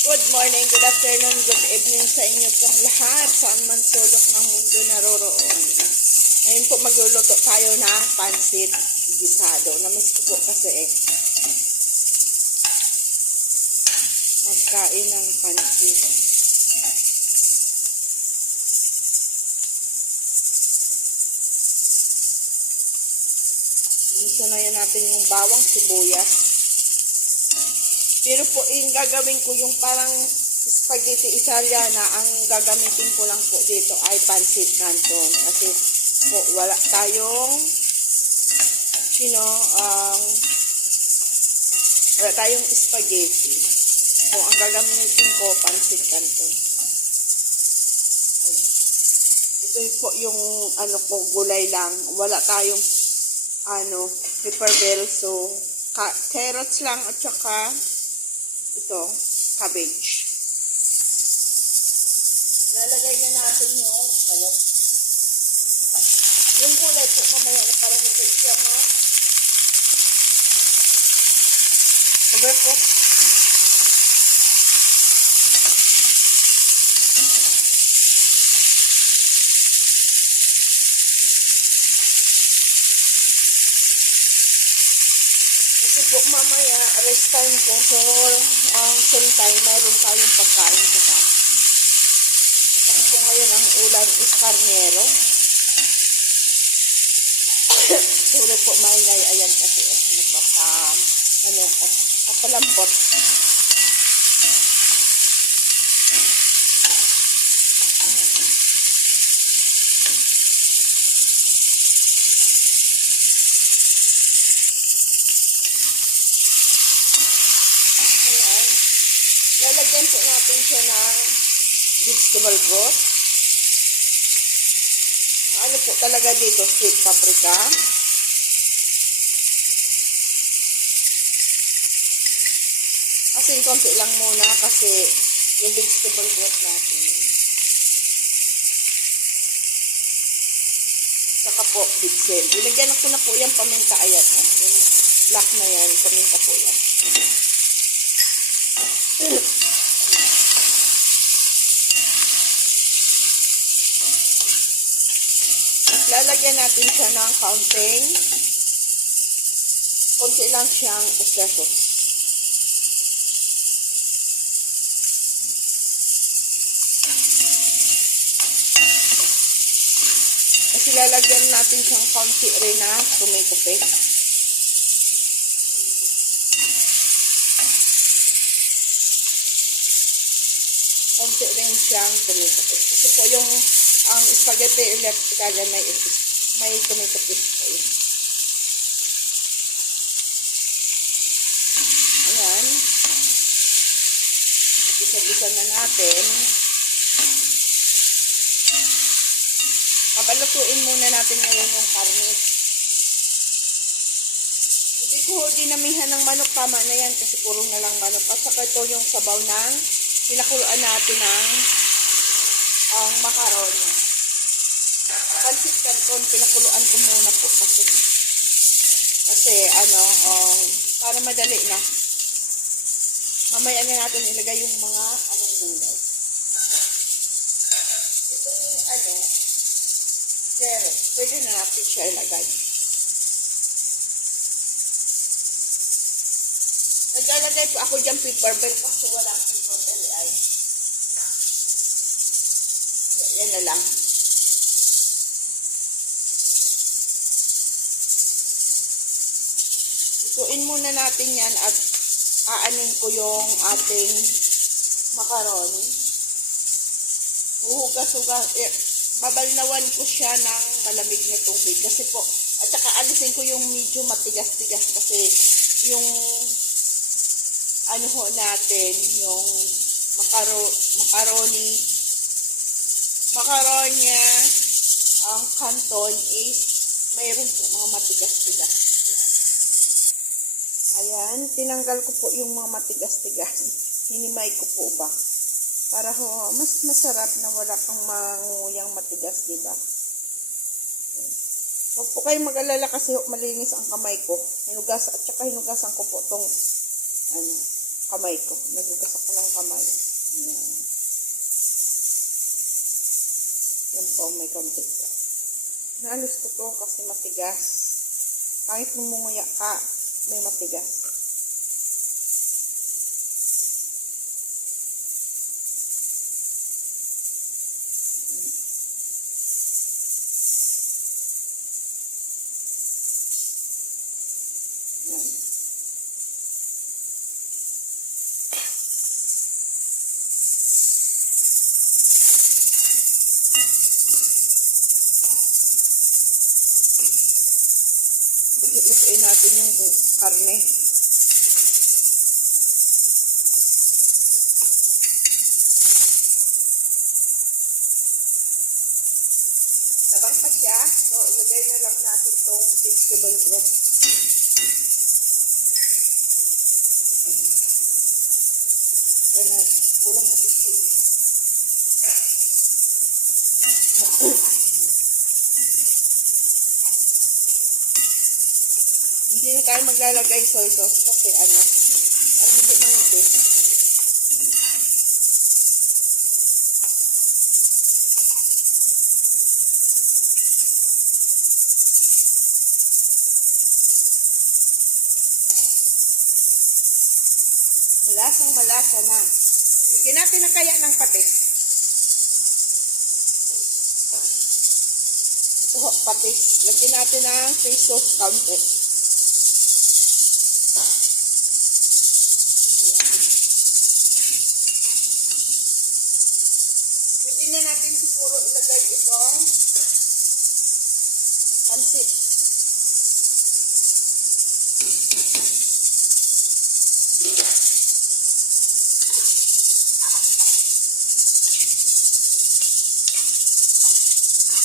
Good morning, good afternoon, good evening sa inyo pong lahat, saan man sulok ng mundo naroroon. Ngayon po magluluto tayo ng pansit gisado. Namiss ko po kasi magkain ng pansit. Gusto na yan natin yung bawang sibuyas. Pero po, yung gagawin ko yung parang spaghetti Italiana, ang gagamitin ko lang po dito ay pancit canton. Kasi po, wala tayong, wala tayong spaghetti. So, ang gagamitin ko, pancit canton. Ayan. Ito po yung, gulay lang. Wala tayong, pepper bell. So, carrots lang at saka, ito, cabbage. Lalagay na natin yung manok. Yung gulay po mamaya na parang hindi siya cover ko. Kasi po mamaya, rest time ko. So, same time, mayroon tayong pagkain sa taas. Saka po ngayon, ang ulam is carnero. Sorry po, maingay. Ayan kasi, kapalambot. Lalagyan po natin siya ng vegetable broth. Ano po talaga dito, sweet paprika. Asin konti lang muna kasi yung vegetable broth natin. Saka po, bitsin. Ilagyan ko na po yung paminta. Ayan, yung black na yan, paminta po yan. Lalagyan natin siya ng konti lang siyang espresso. Kasi lalagyan natin siyang konti rin na tomato paste. Konti rin siyang tomato paste. Kasi po yung ang spaghetti Italian may tomato paste po yun. Ayan. Isa-isa na natin. Papalutuin muna natin ngayon yung karne. Hindi ko dinamihan ng manok, tama na yan kasi puro na lang manok. At saka ito yung sabaw ng pinakuluan natin ng macaroni. Pancit canton, pinakuluan ko muna po kasi para madali na. Mamaya na natin ilagay yung mga gulay. Ito pero pwede na natin siya ilagay. Naglalagay po ako dyan pepper bell kasi wala ang pepper bell ay. Yan na lang. Lutuin muna natin yan at aanin ko yung ating macaroni. Babalnawan ko siya ng malamig na tubig kasi po, at saka alisin ko yung medyo matigas-tigas kasi yung natin, yung macaroni ang canton is mayroon po mga matigas-tigas. Ayan, tinanggal ko po yung mga matigas-tigas. Hinimay ko po ba? Para mas masarap na wala kang manguyang matigas, diba? Huwag po kayong mag-alala kasi malinis ang kamay ko. Hinugasan ko po tong kamay ko. Nagugas ako ng kamay. Yan. Yan po, may konti ko. Naalis ko to kasi matigas. Kahit lumunguya ka, may matigas. Yan. Lutuin natin yung karne. Tabang pa siya. So, ilagay na lang natin itong vegetable broth. Ganun. Kulang ng vegetable. Hindi na tayo maglalagay soy sauce kasi parang hindi mangitin. Malasang malasa na. Bigyan natin na kaya ng patis. Ito ho, patis. Lagyan natin ng fish sauce kaunti. Pwede na natin siguro ilagay itong pansit.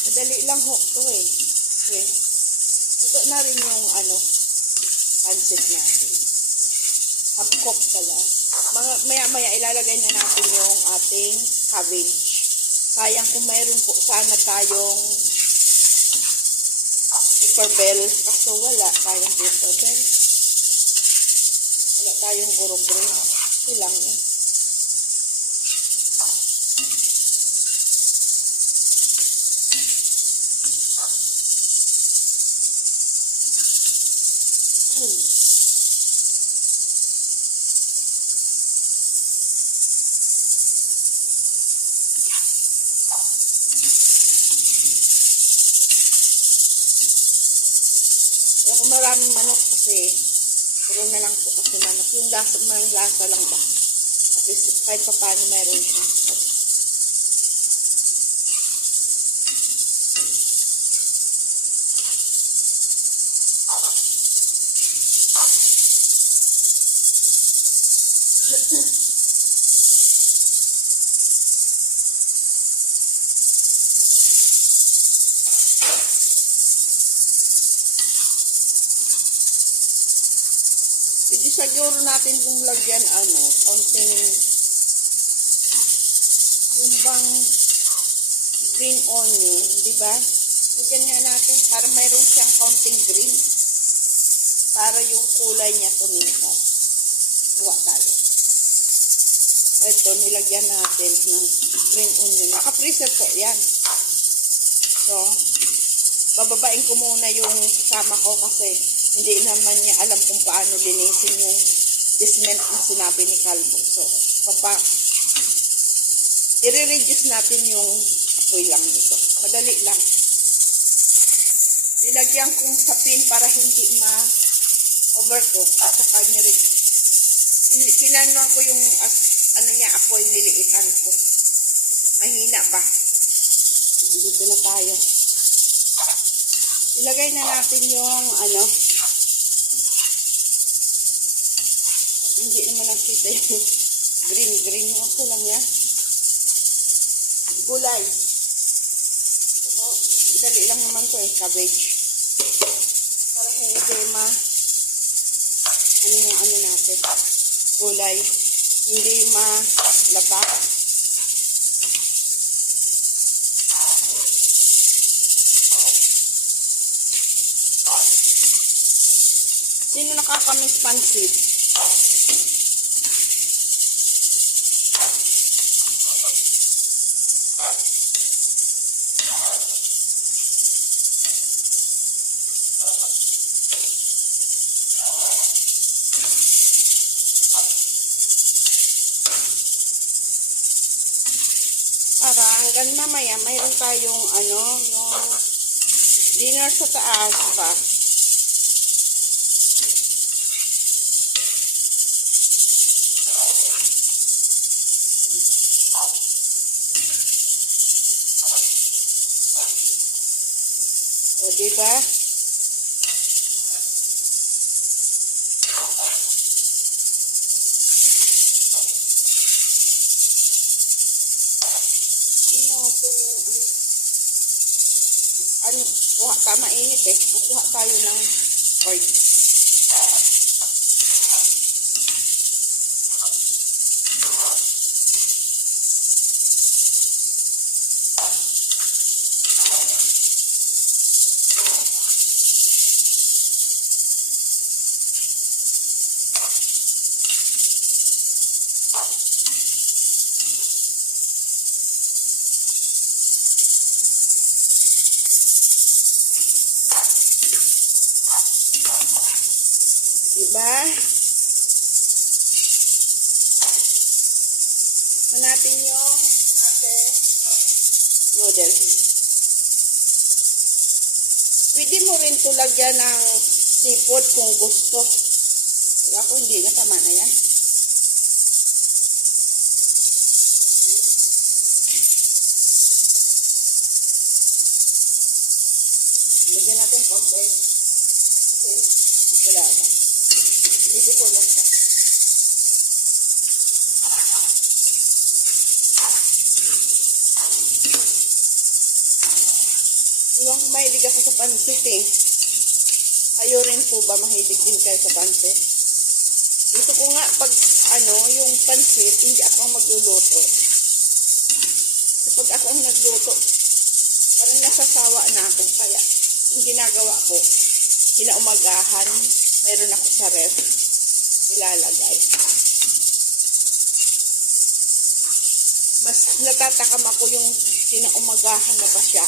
Madali lang ho ito eh. Okay. Ito na rin yung pansit natin. Half cook pala. Maya-maya ilalagay na natin yung ating cabbage. Sayang kung mayroon po sana tayong pepper bell. Kaso wala tayong pepper bell. Wala tayong guro-guro. Ito lang yan. Kung maraming manok kasi, puro na lang po kasi manok. Yung lasa lang ba? At least kahit pa paano mayroon siya. Pwede siguro natin kung lagyan konting yung bang green onion, di ba? Lagyan nga natin para mayroon siyang konting green para yung kulay niya tumikat. Buwa tayo. Ito, nilagyan natin ng green onion. Naka-freezer po yan. So, bababain ko muna yung kasama ko kasi hindi naman niya alam kung paano linisin yung disment na sinabi ni Calvo. So, i-reduce natin yung apoy lang nito. Madali lang. Nilagyan kong sapin para hindi ma-overcook at saka kinanuan ko yung apoy, niliitan ko. Mahina ba? Dito na tayo. Ilagay na natin yung hindi naman nakita yung green. Okay lang yan. Gulay. So, dali lang naman to cabbage. Para hindi yung natin. Gulay. Hindi malata. Sino nakakamiss pansit? hanggang mamaya mayroon tayong ano, yung dinner sa taas ba. O, diba? Ano, kuha ka, mainit eh. Kuha tayo ng pork. Diba? Ito natin yung ating noodles. Pwede mo rin ito lagyan ng seafood kung gusto. Diba? Kung hindi na, tama na yan. Lagyan natin konti. Kasi, wala ka. Medyo ko lang siya. Iwan ko mahilig ako sa pansit eh. Kayo rin po ba mahilig din kayo sa pansit? Gusto ko nga pag ano, yung pansit, hindi ako ang magluluto. So, pag ako ang nagluto, parang nasasawa na ako. Kaya, yung ginagawa ko, kinaumagahan, mayroon ako sa ref, nilalagay. Mas natatakam ako yung kinaumagahan na ba siya.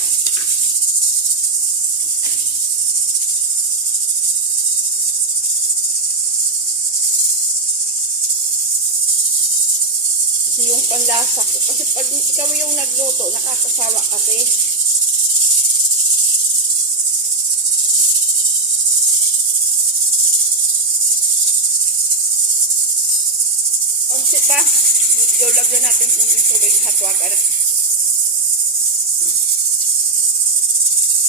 Kasi yung panlasa ko. Kasi pag ikaw yung nagluto, nakakasawa kasi. Konti pa. Medyo lagyan natin kung yung tubig hatwagan.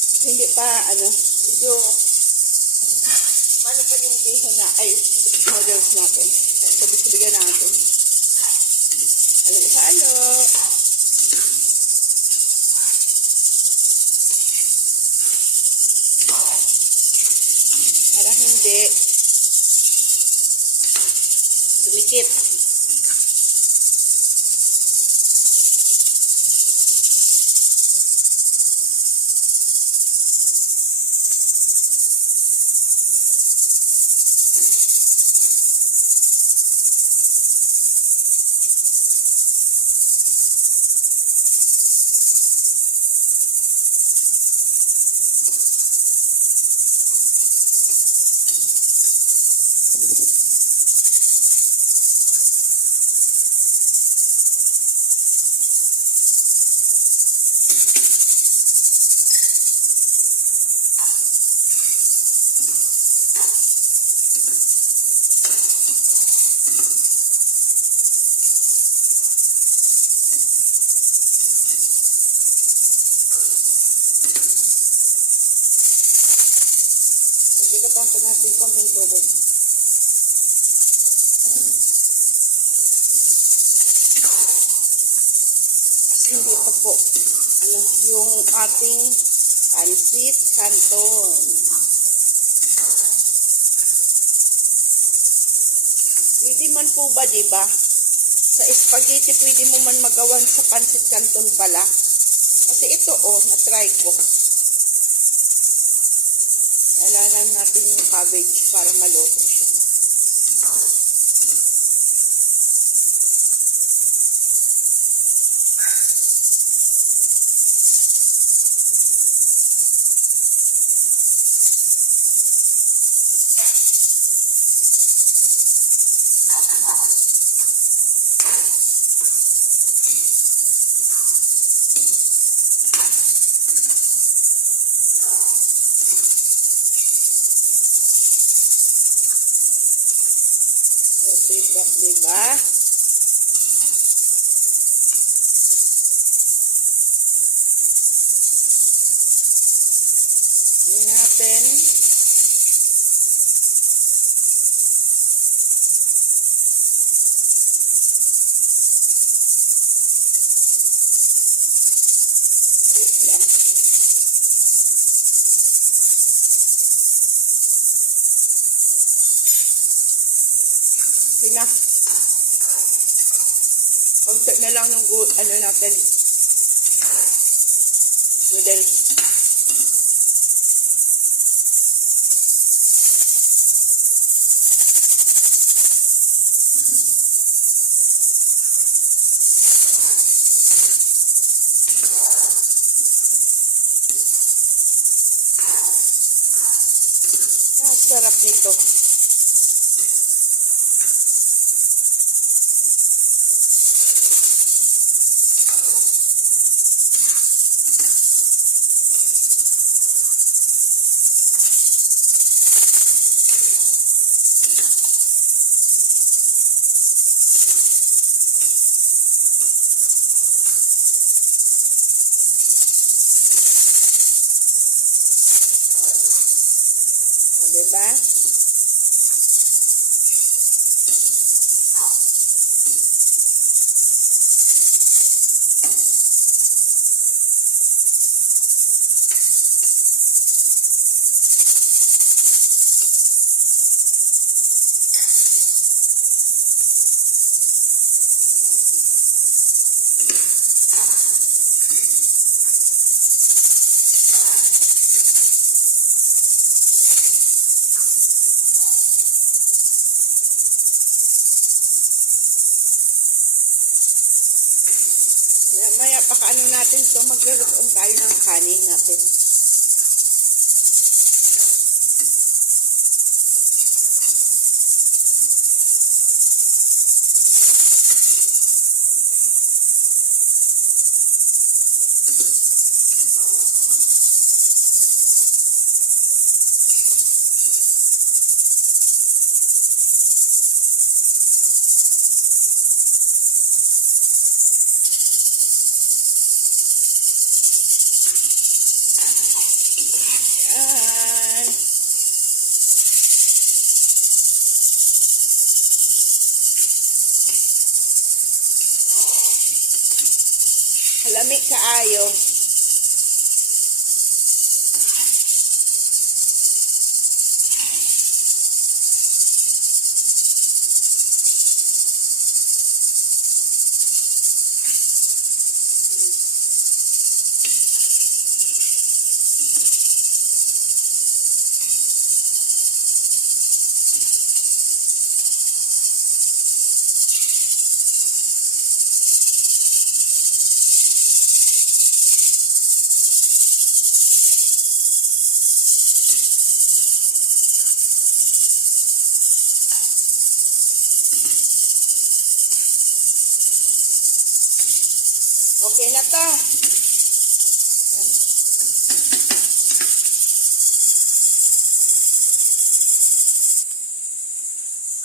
Kasi hindi pa, ano, medyo mano pa yung bihon na, ay, noodles natin. Sabi-sabigan natin. Halo-halo. Para hindi dumikit. Ipapampa natin konting tubig. Kasi hindi pa po, ano, yung ating pansit canton. Pwede man po ba, diba? Sa spaghetti, pwede mo man magawan sa pansit canton pala. Kasi ito, oh, na-try ko. Kailangan natin yung cabbage para maluto siya. Diba? Tingnan natin. Wait lang. Okay na. Konti na lang yung ano natin. Noodles. Sarap nito. O, diba? Maya pakaano natin to, magluluto tayo ng kanin natin. Yan. Halami kaayo. Okay na to.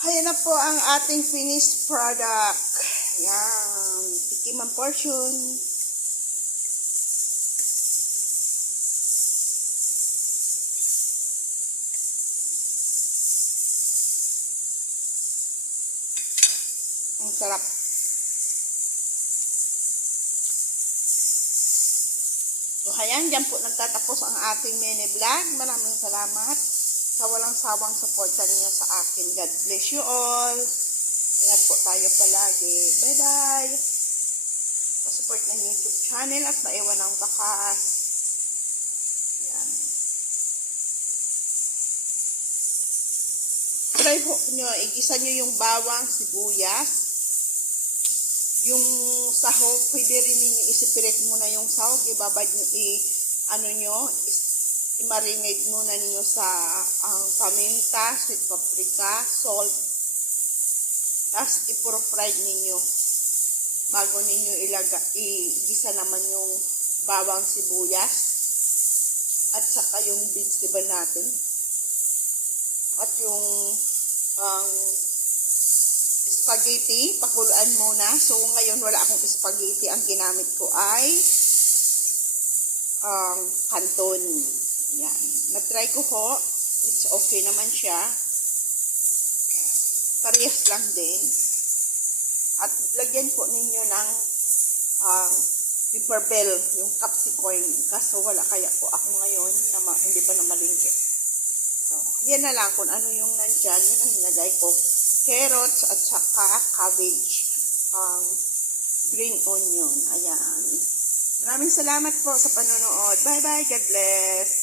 Ayan na po ang ating finished product. Yan. Tikim ang portion. Ang sarap. So, ayan, dyan po nagtatapos ang ating mini vlog. Maraming salamat sa walang sawang suporta ninyo sa akin. God bless you all. Ingat po tayo palagi. Bye-bye. Pa-support ng YouTube channel at maiwan ng bakas. Yan. Try po nyo, igisa nyo yung bawang, sibuyas. Yung sahog, pwede rin ninyo isipirit muna yung sahog. Ibabad nyo, i-marinate muna ninyo sa paminta, sweet paprika, salt. Tapos i-fry ninyo. Bago ninyo igisa naman yung bawang sibuyas. At saka yung vegetable natin. At yung spaghetti, pakuluan muna. So, ngayon wala akong spaghetti. Ang ginamit ko ay canton. Yan. Na-try ko ho. It's okay naman siya. Parehas lang din. At lagyan po ninyo ng pepper bell, yung capsicum. Kaso wala kaya po ako ngayon na hindi pa na malingki. So, yan na lang kung ano yung nandyan. Yun ang nilagay ko. Carrots at saka cabbage. Green onion. Ayan. Maraming salamat po sa panonood. Bye-bye. God bless.